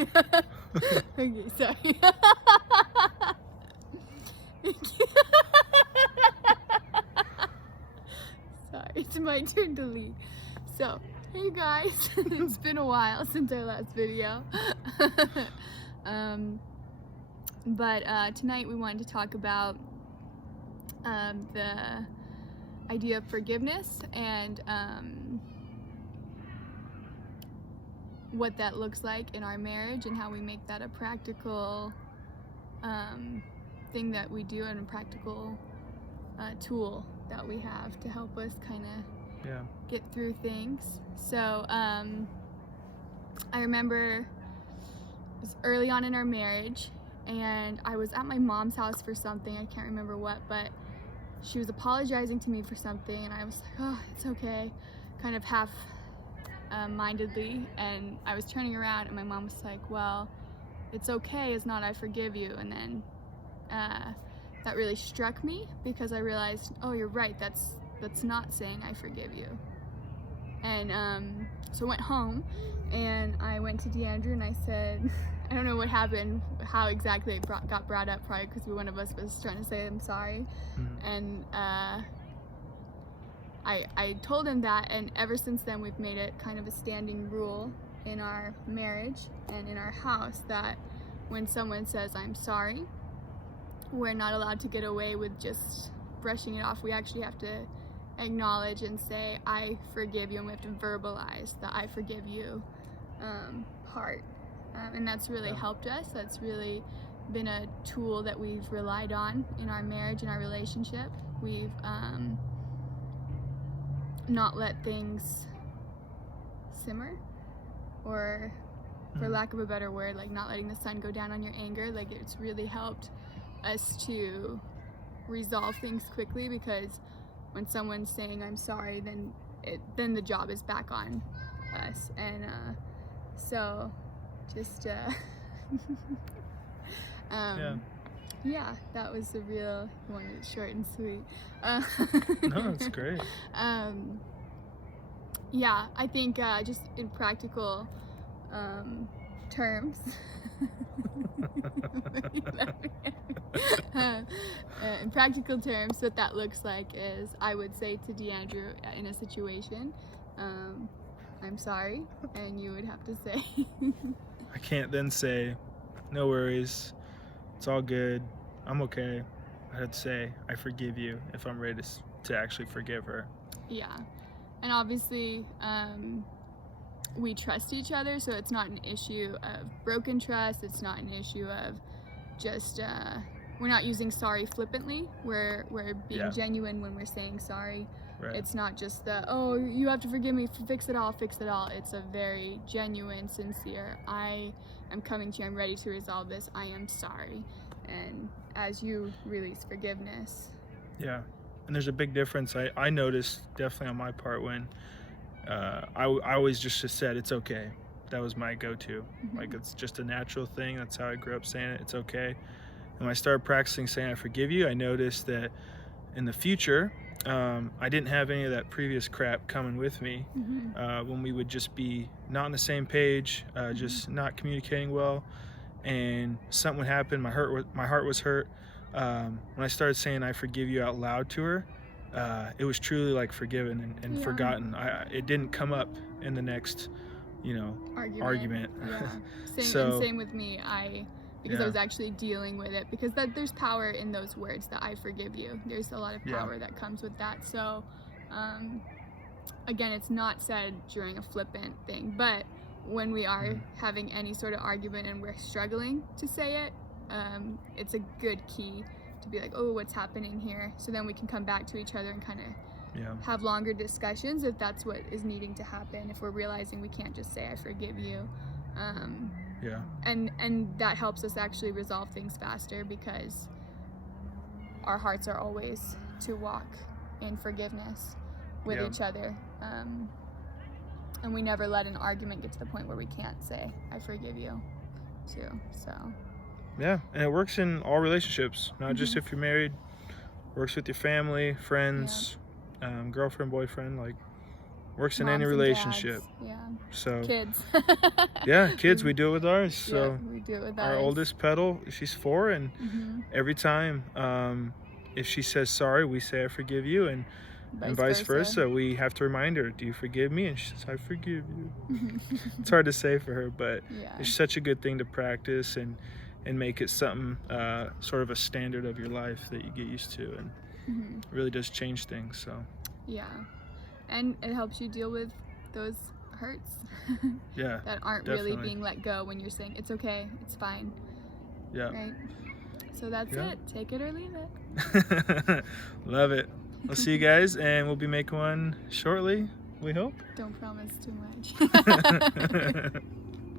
Okay, sorry. Sorry, it's my turn to lead. So, hey guys, it's been a while since our last video. um, but tonight we wanted to talk about the idea of forgiveness and what that looks like in our marriage and how we make that a practical thing that we do and a practical tool that we have to help us kind of get through things. So I remember it was early on in our marriage and I was at my mom's house for something, I can't remember what, but she was apologizing to me for something and I was like, oh, it's okay, kind of half mindedly, and I was turning around and my mom was like, well, it's okay, it's not I forgive you. And then that really struck me because I realized, oh, you're right, that's not saying I forgive you. And so I went home and I went to DeAndrew and I said, I don't know what happened, how exactly it got brought up, probably because one of us was trying to say I'm sorry. And I told him that, and ever since then we've made it kind of a standing rule in our marriage and in our house that when someone says I'm sorry, we're not allowed to get away with just brushing it off. We actually have to acknowledge and say I forgive you, and we have to verbalize the I forgive you part. And that's really helped us. That's really been a tool that we've relied on in our marriage and our relationship. We've not let things simmer, or for lack of a better word, like not letting the sun go down on your anger. Like, it's really helped us to resolve things quickly, because when someone's saying I'm sorry, then the job is back on us. And so just yeah, that was the real one. It's short and sweet. No, it's great. Yeah, I think just in practical terms, in practical terms, what that looks like is I would say to DeAndrew in a situation, I'm sorry, and you would have to say, I can't then say, no worries, it's all good, I'm okay. I had to say, I forgive you, if I'm ready to actually forgive her. Yeah, and obviously we trust each other, so it's not an issue of broken trust. It's not an issue of just we're not using sorry flippantly. We're being genuine when we're saying sorry. Right. It's not just the, oh, you have to forgive me, fix it all. It's a very genuine, sincere, I am coming to you, I'm ready to resolve this, I am sorry. And as you release forgiveness. Yeah, and there's a big difference. I noticed definitely on my part when I always just said it's okay. That was my go-to. Like, it's just a natural thing. That's how I grew up saying it. It's okay. And when I started practicing saying I forgive you, I noticed that in the future, I didn't have any of that previous crap coming with me when we would just be not on the same page, just not communicating well, and something would happen. My heart was hurt. When I started saying I forgive you out loud to her, it was truly like forgiven and forgotten. It didn't come up in the next, argument. Yeah. Same with me. Because I was actually dealing with it, because there's power in those words, that I forgive you. There's a lot of power that comes with that. So again, it's not said during a flippant thing, but when we are having any sort of argument and we're struggling to say it, it's a good key to be like, oh, what's happening here? So then we can come back to each other and kind of have longer discussions if that's what is needing to happen, if we're realizing we can't just say I forgive you. And that helps us actually resolve things faster, because our hearts are always to walk in forgiveness with each other. And we never let an argument get to the point where we can't say I forgive you too. So yeah, and it works in all relationships, not just if you're married. Works with your family, friends, girlfriend, boyfriend. Like, Works in Moms any and relationship. dads. Yeah. So Kids. yeah, kids, we do it with ours. So yeah, we do it with our ours. oldest Petal, she's 4, and every time if she says sorry, we say I forgive you, and vice versa. We have to remind her, do you forgive me? And she says, I forgive you. It's hard to say for her, but it's such a good thing to practice and make it something, sort of a standard of your life that you get used to, and it really does change things. So yeah, and it helps you deal with those hurts yeah, that aren't really being let go when you're saying it's okay, it's fine. Yeah. Right. So that's it. Take it or leave it. Love it. We'll see you guys, and we'll be making one shortly, we hope. Don't promise too much.